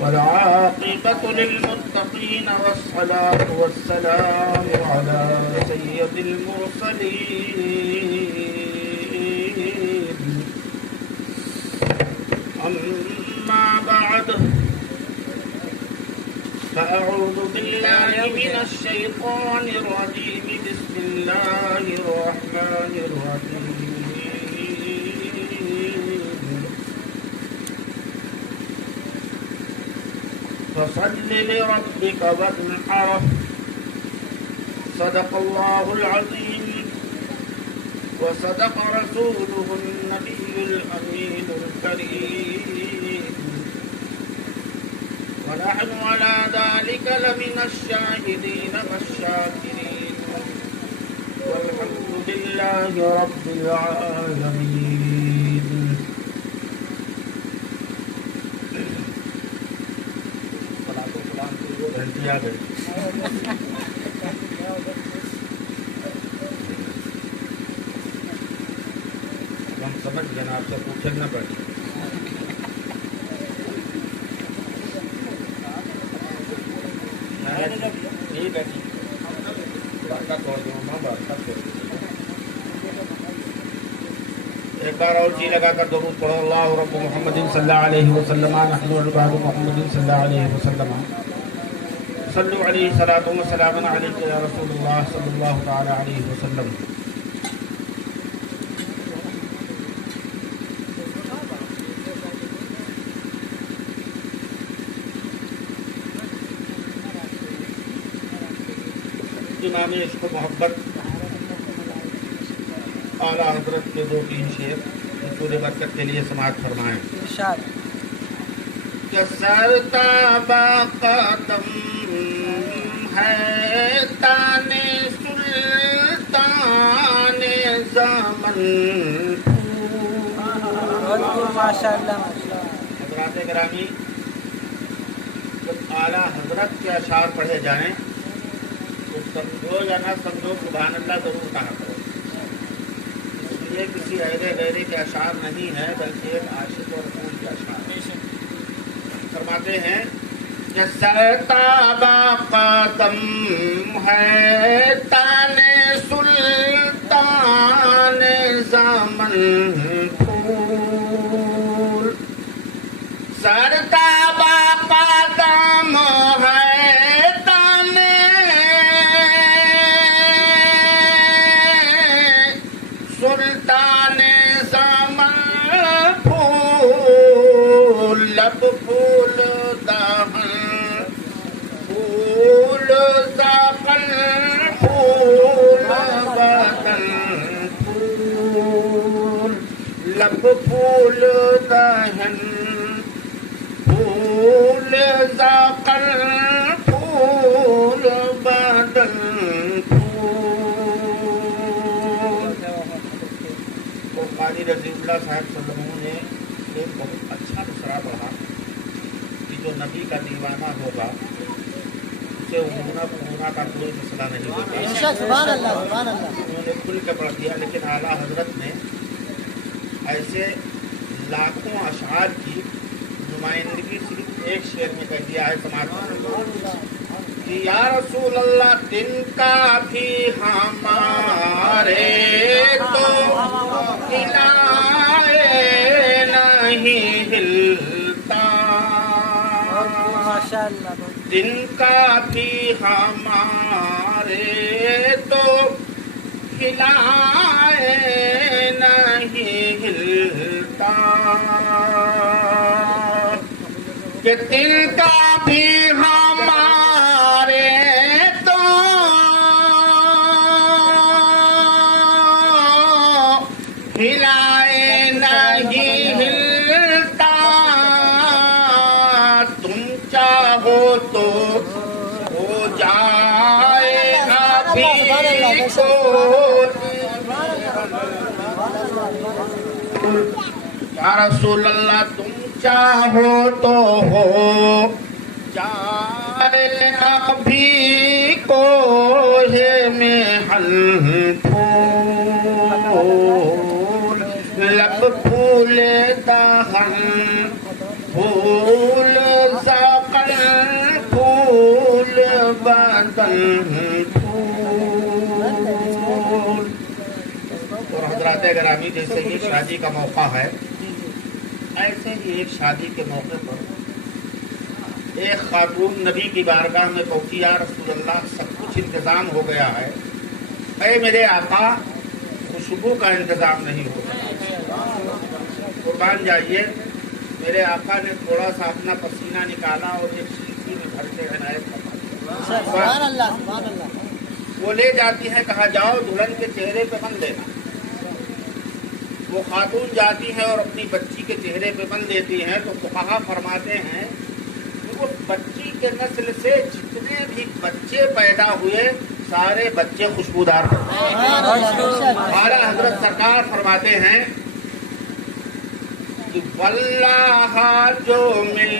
والعاقبة للمتقين والصلاة والسلام على سيد المرسلين أما بعد فأعوذ بالله من الشيطان الرجيم بسم الله الرحمن الرحيم فصل لربك وانحر صدق الله العظيم وصدق رسوله النبي الأمين الكريم ونحن على ذلك لمن الشاهدين والشاكرين والحمد لله رب العالمين. ہم سمجھ گئے نا، آپ سے پوچھنا نہ پڑے. ٹھیک ہے جی، برکت ہو جو ماں، برکت ہو. ایک بار اور جی لگا کر درود پڑھو. اللہ رب محمد صلی اللہ علیہ وسلم نحن عباد محمد صلی اللہ علیہ وسلم صلو علیہ صلاۃ و سلام علیک یا رسول اللہ صلی اللہ تعالی علیہ وسلم. امام عشق و محبت اعلیٰ حضرت کے 2-3 شعر حصول برکت کے لیے سماعت فرمائیں. کہ سرتابہ قدم ہے تانے سلطان زمن. حضرات گرامی، جب اعلیٰ حضرت کے اشعار پڑھے جائیں تو سمجھو یا نہ سمجھو سبحان اللہ ضرور کہا کرو. یہ کسی اہل غیرے کے اشعار نہیں ہے بلکہ ایک عاشق اور رسول کے اشعار. فرماتے ہیں کہ سرتابہ قدم ہے تانے سلطان زمن پھول. سرتابہ قدم ہے تانے سلطان زمن پھول. لب پھول دہن پھول زبان پھول بدن پھول. لب پھول دہن پھول زبان پھول بدن پھول. تو قاری رضی اللہ صاحب صلی اللہ علیہ وسلم نے ایک بہت اچھا مصرع پڑھا کہ جو نبی کا دیوانہ ہوگا اسے ہونا کا کوئی مسئلہ نہیں ہوگا. سبحان اللہ سبحان اللہ. انہوں نے کھل کے پڑھ دیا، لیکن اعلیٰ حضرت نے ایسے لاکھوں اشعار کی نمائندگی صرف ایک شعر میں کہہ دیا ہے. سماعت کہ یا رسول اللہ دن کا بھی ہمارے تو ہلائے نہیں ہلتا. دن کا بھی ہمارے تو ہلائے نہیں ہلتا. کہ دل کا بھی ہمارے تو ہلائے نہیں ہلتا. تم چاہو تو ہو جائے ابھی کو. یا رسول اللہ تم چاہو تو ہو جائے ابھی کوہ میں حل پھول. لب پھول دہن اور حضرات گرامی جیسے یہ شادی کا موقع ہے، ایسے ہی ایک شادی کے موقع پر ایک خاتون نبی کی بارگاہ میں پہنچی، یا رسول اللہ سب کچھ انتظام ہو گیا ہے، اے میرے آقا خوشبو کا انتظام نہیں ہو سکا۔ قربان جائیے، میرے آقا نے تھوڑا سا اپنا پسینہ نکالا اور ایک شیشی میں بھر کے عنایت فرما دیا۔ سبحان اللہ سبحان اللہ۔ وہ لے جاتی ہے، کہا جاؤ دلہن کے چہرے پہ بند دینا۔ وہ خاتون جاتی ہے اور اپنی بچی کے چہرے پہ بند دیتی ہیں، تو فقہا فرماتے ہیں کہ وہ بچی کے نسل سے جتنے بھی بچے پیدا ہوئے سارے بچے خوشبودار ہوتے ہیں۔ سبحان اللہ بے شک۔ اعلیٰ حضرت سرکار فرماتے ہیں کہ واللہ جو مل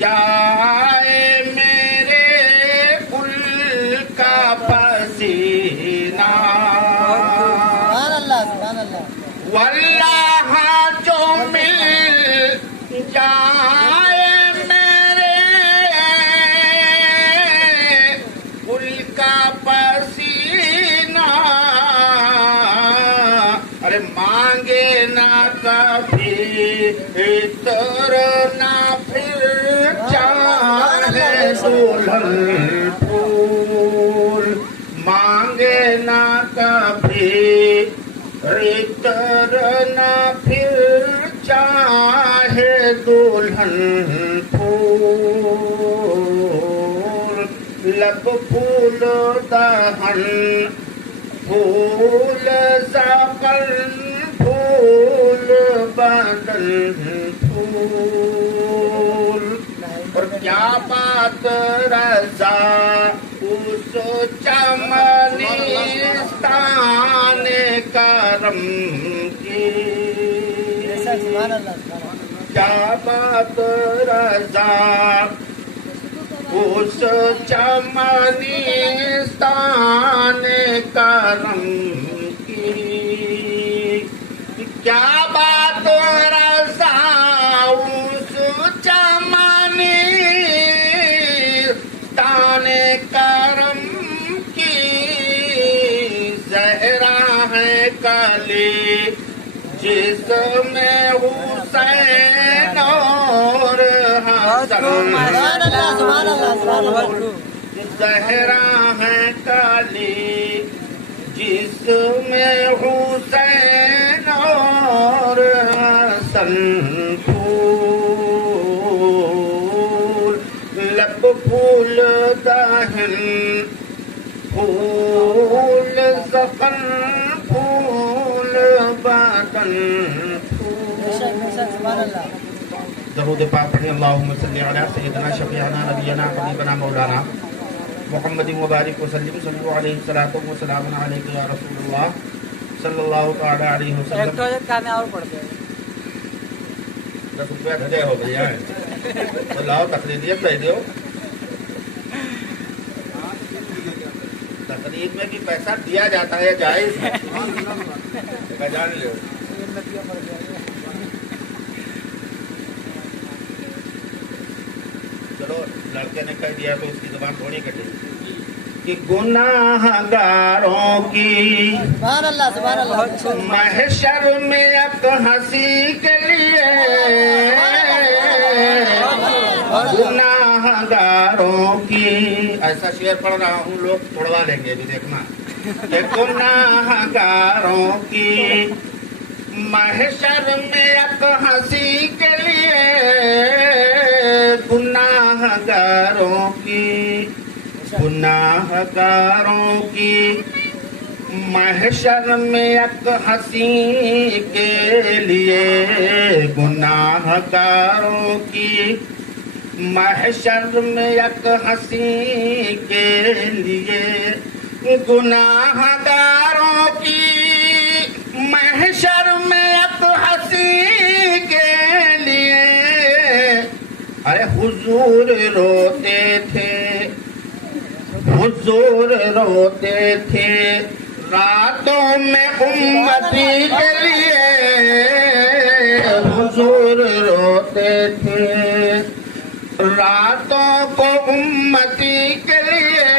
جائے میرے گل کا پسینہ، سبحان اللہ سبحان اللہ۔ واللہ جو مل جائے میرے گل کا پسینہ، ارے مانگے نہ کبھی تر نہ پھر چاہے دلہن پھول، مانگے نہ کبھی تر نہ پھر چاہے دلہن پھول، لب پھول دہن پھول زبان پھول بدن پھول، اور کیا بات رضا اس چمنستان کرم کی، سبحان اللہ سبحان اللہ۔ کیا بات رضا اس چمنستان کرم کی، کیا بات رضا اس چمنستان کرم کی، زہرا ہے کلی جس میں حسین اور حسن، سبحان اللہ سبحان اللہ سبحان اللہ۔ زہرا ہے کلی جس میں حسین اور حسن، پھول لب پھول دہن پھول زفن پھول بدن بے شک بے شک سبحان اللہ۔ درود پاک پڑھیں، اللہم صلی علی سیدنا شفیعنا نبینا حبیبنا مولانا محمد مبارک وسلم، صلی علیہ الصلوۃ والسلام علیک یا رسول اللہ صلی اللہ تعالی علیہ وسلم۔ 10 روپیہ دھجے ہو گئی ہے تو لاؤ تقریریت دے دیو، تقریر میں بھی پیسہ دیا جاتا ہے، جائز ہے، جان لو۔ چلو لڑکے نے کہہ دیا تو اس کی زبان تھوڑی کٹے کہ گناہ گاروں کی سبحان اللہ سبحان اللہ۔ محشر میں ایک ہنسی کے لیے، گناہ گاروں کی، ایسا شعر پڑھ رہا ہوں، لوگ توڑوا لیں گے بھی دیکھنا، کہ گناہ گاروں کی محشر میں ایک ہنسی کے لیے، گناہ گاروں کی، گناہ گاروں کی محشر میں ایک ہنسی کے لیے، گناہ گاروں کی محشر میں ایک ہنسی کے لیے، گناہ گاروں کی محشر میں ایک ہنسی کے لیے، ارے حضور روتے تھے، حضور روتے تھے راتوں میں امتی کے لیے، حضور روتے تھے راتوں کو امتی کے لیے،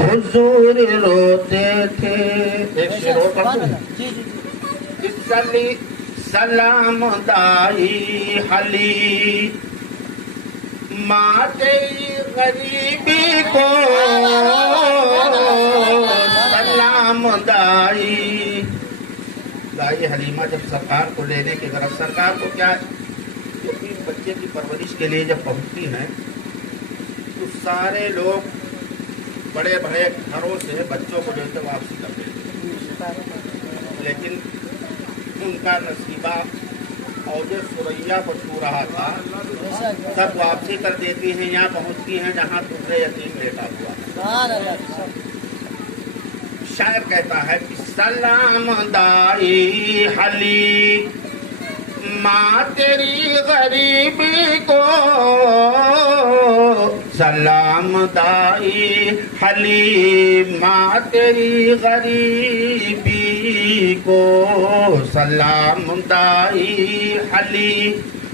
حضور روتے تھے۔ ایک شیر اور پڑھ سبحان دوں؟ اللہ جی جی جی صلی سلام دائی حلی ماں تیری غریبی کو سلام دائی. دائی حلیمہ جب سرکار کو لینے کی غرض، سرکار کو کیا ہے، اپنی بچے کی پرورش کے لیے جب پہنچتی ہیں تو سارے لوگ بڑے بڑے گھروں سے بچوں کو لے کر واپسی کر دیتے ہیں، لیکن ان کا نصیبہ اوج سریا کو چھو رہا تھا، سب واپسی کر دیتی ہیں. یہاں پہنچتی ہیں جہاں دوسرے یتیم لیٹا ہوا ہے. سبحان اللہ شاعر کہتا ہے کہ سلام دائی حلی ماں تیری غریبی کو، سلام دائی حلی ماں تیری غریبی کو، سلام دائی حلی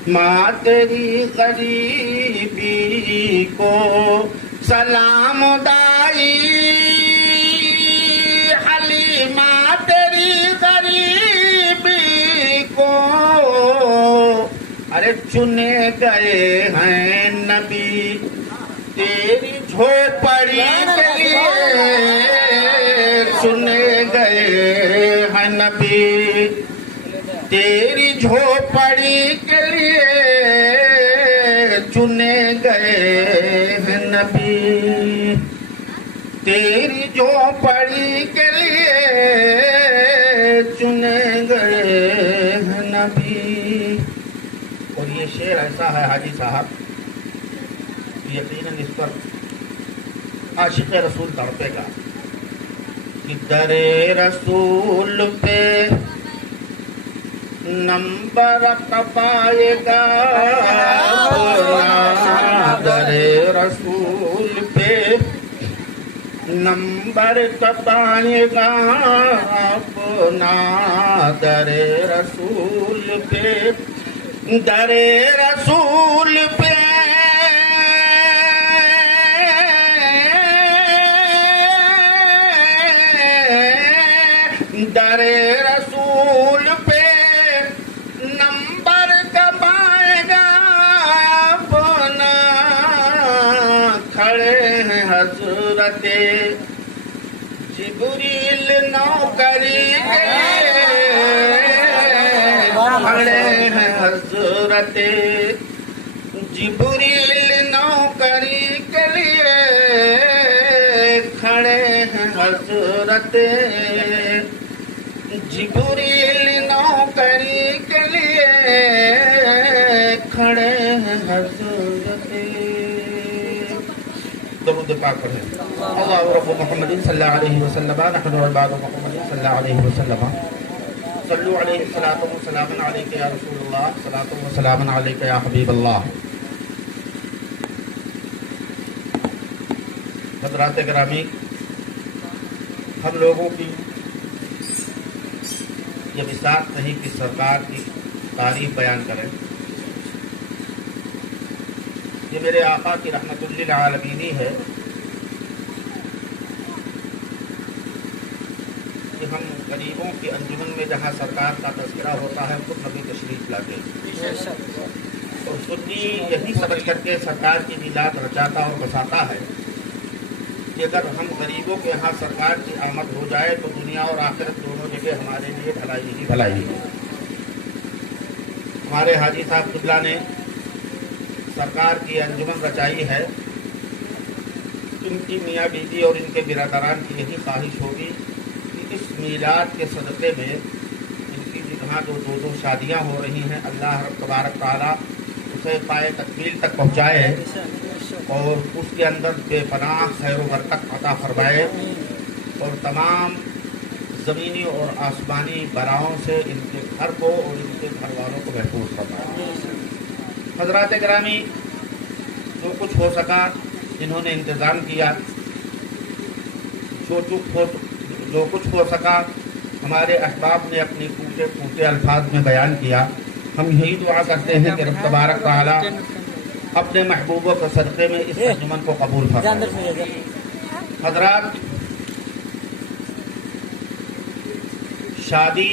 ماں تیری غریبی کو، سلام دائی حلی ماں تیری غریبی کو. ارے چنے گئے ہیں نبی تیری جھوپڑی کے لیے، چنے گئے ہیں نبی تیری جھوپڑی کے لیے، چنے گئے ہیں نبی تیری جھوپڑی کے لیے، چنے گئے ہیں نبی. اور یہ شعر ایسا ہے حاجی صاحب، یقیناً اس پر عاشق رسول تڑپے گا کہ در رسول پہ نمبر پائے گا، در رسول پہ نمبر پائے گا اپنا، در رسول پہ در رسول پہ در رسول پہ نمبر کمائے گا اپنا. کھڑے ہیں حضرت جبریل نوکری کے لیے، کھڑے ہیں حضرت جبریل نوکری کے لیے، کھڑے ہیں حضرت جبریل نوکری کے لیے، کھڑے ہیں حضرت. درود پاک پڑھیں. اللہ رب محمد صلی اللہ علیہ وسلم، نحن عباد محمد صلی اللہ علیہ وسلم، صلو علیہ الصلاۃ والسلام علیک یا رسول اللہ، صلاۃ والسلام علیک یا حبیب اللہ. حضرات گرامی، ہم لوگوں کی یہ بساط نہیں کہ سرکار کی تعریف بیان کریں. یہ میرے آقا کی رحمت للعالمینی ہے کہ ہم غریبوں کی انجمن میں جہاں سرکار کا تذکرہ ہوتا ہے خود نبی تشریف لاتے ہیں، اور سنی یہی سمجھ کر کے سرکار کی میلاد رچاتا اور بساتا ہے کہ اگر ہم غریبوں کے یہاں سرکار کی آمد ہو جائے تو دنیا اور آخرت دونوں جگہ ہمارے لیے بھلائی ہی بھلائی ہے. ہمارے حاجی صاحب قبلہ نے سرکار کی انجمن رچائی ہے. ان کی میاں بیوی اور ان کے برادران کی یہی خواہش ہوگی کہ اس میلاد کے صدقے میں ان کی جہاں جو دو شادیاں ہو رہی ہیں اللہ رب تبارک تعالیٰ اسے پائے تکمیل تک پہنچائے اور اس کے اندر بے پناہ خیر و برکت عطا فرمائے، اور تمام زمینی اور آسمانی بلاؤں سے ان کے گھر کو اور ان کے گھر والوں کو محفوظ فرمائے. حضرات گرامی، جو کچھ ہو سکا انہوں نے انتظام کیا، جو کچھ ہو سکا ہمارے احباب نے اپنی ٹوٹے پھوٹے الفاظ میں بیان کیا. ہم یہی دعا کرتے ہیں کہ رب تبارک تعالیٰ اپنے محبوبوں کے صدقے میں اس انجمن کو قبول فرمائے. حضرات، شادی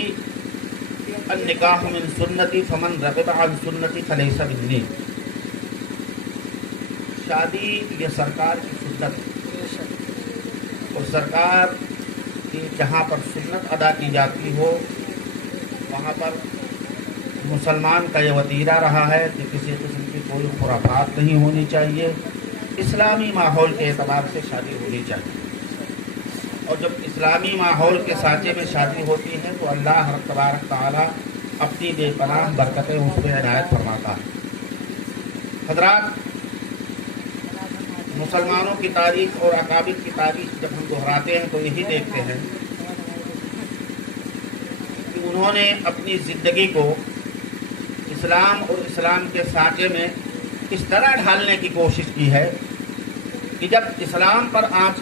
النکاح من سنتی فمن رغب عن سنتی فلیس منی، شادی یہ سرکار کی سنت ہے، اور سرکار کی جہاں پر سنت ادا کی جاتی ہو وہاں پر مسلمان کا یہ وتیرہ رہا ہے کہ کسی قسم کی کوئی خرافات نہیں ہونی چاہیے، اسلامی ماحول کے اعتبار سے شادی ہونی چاہیے، اور جب اسلامی ماحول کے سانچے میں شادی ہوتی ہے تو اللہ رب تبارک تعالی اپنی بے پناہ برکتیں اس پہ عنایت فرماتا ہے۔ حضرات، مسلمانوں کی تاریخ اور اکابر کی تاریخ جب ہم دہراتے ہیں تو یہی دیکھتے ہیں کہ انہوں نے اپنی زندگی کو اسلام اور اسلام کے سانچے میں اس طرح ڈھالنے کی کوشش کی ہے کہ جب اسلام پر آنچ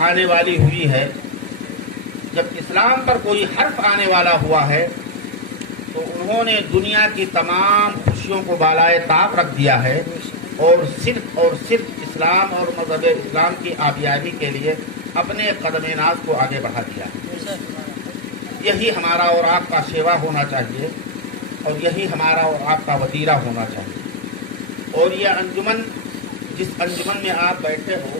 آنے والی ہوئی ہے، جب اسلام پر کوئی حرف آنے والا ہوا ہے تو انہوں نے دنیا کی تمام خوشیوں کو بالائے طاق رکھ دیا ہے اور صرف اسلام اور مذہب اسلام کی آبیاری کے لیے اپنے قدم ناز کو آگے بڑھا دیا ہے۔ یہی ہمارا اور آپ کا شیوا ہونا چاہیے، اور یہی ہمارا اور آپ کا وتیرہ ہونا چاہیے۔ اور یہ انجمن، جس انجمن میں آپ بیٹھے ہو،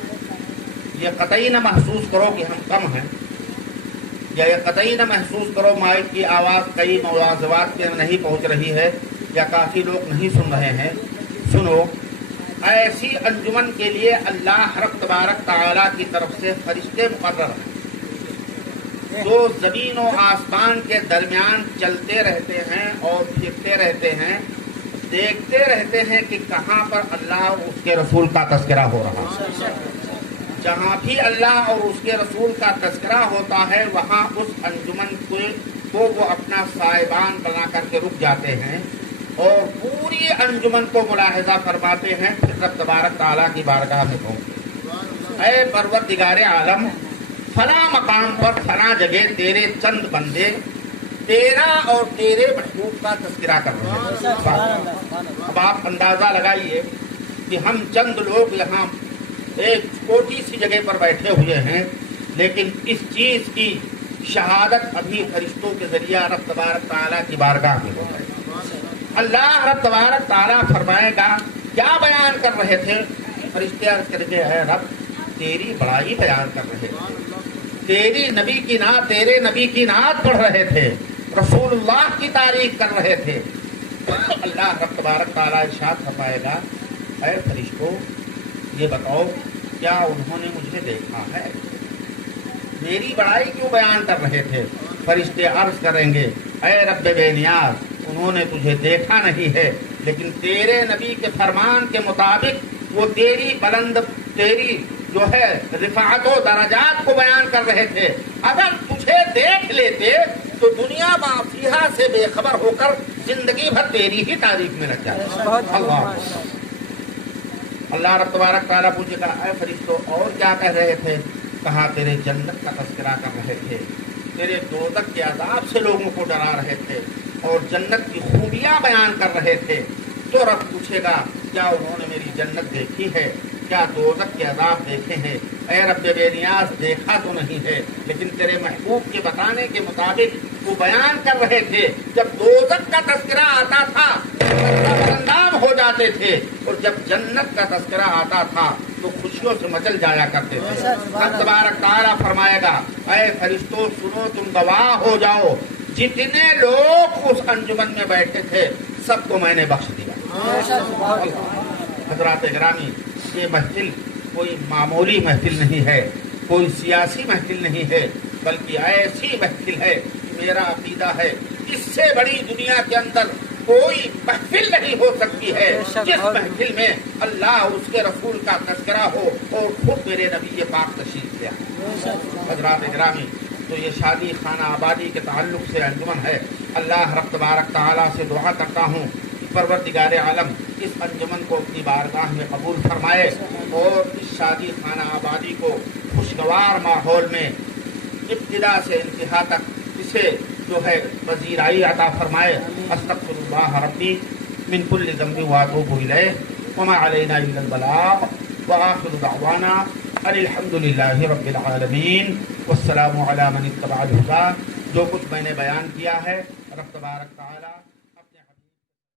یہ قطعی نہ محسوس کرو کہ ہم کم ہیں، یا یہ قطعی نہ محسوس کرو مائک کی آواز کئی مواضعات میں نہیں پہنچ رہی ہے یا کافی لوگ نہیں سن رہے ہیں۔ سنو، ایسی انجمن کے لیے اللہ رب تبارک تعالیٰ کی طرف سے فرشتے مقرر ہیں جو زمین و آسمان کے درمیان چلتے رہتے ہیں اور پھرتے رہتے ہیں، دیکھتے رہتے ہیں کہ کہاں پر اللہ اور اس کے رسول کا تذکرہ ہو رہا ہے۔ جہاں بھی اللہ اور اس کے رسول کا تذکرہ ہوتا ہے وہاں اس انجمن کو وہ اپنا سائبان بنا کر کے رک جاتے ہیں اور پوری انجمن کو ملاحظہ فرماتے ہیں، پھر رب تبارک تعالیٰ کی بارگاہ میں پہنچتے ہیں۔ اے پروردگار عالم، فلاں مقام پر فلاں جگہ تیرے چند بندے تیرا اور تیرے محبوب کا تذکرہ کر رہے ہیں۔ اب آپ اندازہ لگائیے کہ ہم چند لوگ یہاں ایک چھوٹی سی جگہ پر بیٹھے ہوئے ہیں، لیکن اس چیز کی شہادت ابھی فرشتوں کے ذریعہ رب تبارک تعالیٰ کی بارگاہ میں ہو رہی ہے۔ اللہ رب تبارک تعالیٰ فرمائے گا کیا بیان کر رہے تھے؟ فرشتے عرض کر کے اے رب تیری بڑائی بیان کر رہے تھے، تیرے نبی کی نعت پڑھ رہے تھے، رسول اللہ کی تعریف کر رہے تھے۔ اللہ رب تبارک تعالیٰ ارشاد فرمائے گا اے فرشتوں یہ بتاؤ کیا انہوں نے مجھے دیکھا ہے؟ میری بڑائی کیوں بیان کر رہے تھے؟ فرشتے عرض کریں گے اے رب بے نیاز انہوں نے تجھے دیکھا نہیں ہے، لیکن تیرے نبی کے فرمان کے مطابق وہ تیری جو ہے رفعت و درجات کو بیان کر رہے تھے۔ اگر تجھے دیکھ لیتے تو دنیا مافیہ سے بے خبر ہو کر زندگی بھر تیری ہی تعریف میں لگ جاتے۔ اللہ رب تبارک تعالیٰ پوچھے گا اے فرشتوں اور کیا کہہ رہے تھے؟ کہا تیرے جنت کا تذکرہ کر رہے تھے، تیرے دوزخ کے عذاب سے لوگوں کو ڈرا رہے تھے اور جنت کی خوبیاں بیان کر رہے تھے۔ تو رب پوچھے گا کیا انہوں نے میری جنت دیکھی ہے؟ کیا دوزخ کے عذاب دیکھے ہیں؟ اے رب بے نیاز دیکھا تو نہیں ہے، لیکن تیرے محبوب کے بتانے کے مطابق وہ بیان کر رہے تھے۔ جب دوزخ کا تذکرہ آتا تھا اندام ہو جاتے تھے، اور جب جنت کا تذکرہ آتا تھا تو خوشیوں سے مچل جایا کرتے تھے۔ رب تبارک تعالیٰ فرمائے گا اے فرشتوں سنو، تم گواہ ہو جاؤ، جتنے لوگ اس انجمن میں بیٹھے تھے سب کو میں نے بخش دیا۔ حضرات گرامی، یہ محفل کوئی معمولی محفل نہیں ہے، کوئی سیاسی محفل نہیں ہے، بلکہ ایسی محفل ہے کہ میرا عقیدہ ہے اس سے بڑی دنیا کے اندر کوئی محفل نہیں ہو سکتی ہے جس محفل میں اللہ اور اس کے رسول کا تذکرہ ہو اور خود میرے نبی پاک تشریف لے آئے۔ حضرات گرامی، تو یہ شادی خانہ آبادی کے تعلق سے انجمن ہے۔ اللہ رب تبارک تعالیٰ سے دعا کرتا ہوں کہ پروردگار عالم اس انجمن کو اپنی بارگاہ میں قبول فرمائے اور اس شادی خانہ آبادی کو خوشگوار ماحول میں ابتدا سے انتہا تک اسے جو ہے پذیرائی عطا فرمائے۔ استغفر اللہ ربی من کل ذنب واتوب الیہ وما علینا الا البلاغ وآخر دعوانا الحمد للہ رب العالمین والسلام علی من اتبع الہدی جو کچھ میں نے بیان کیا ہے رب تبارک تعالی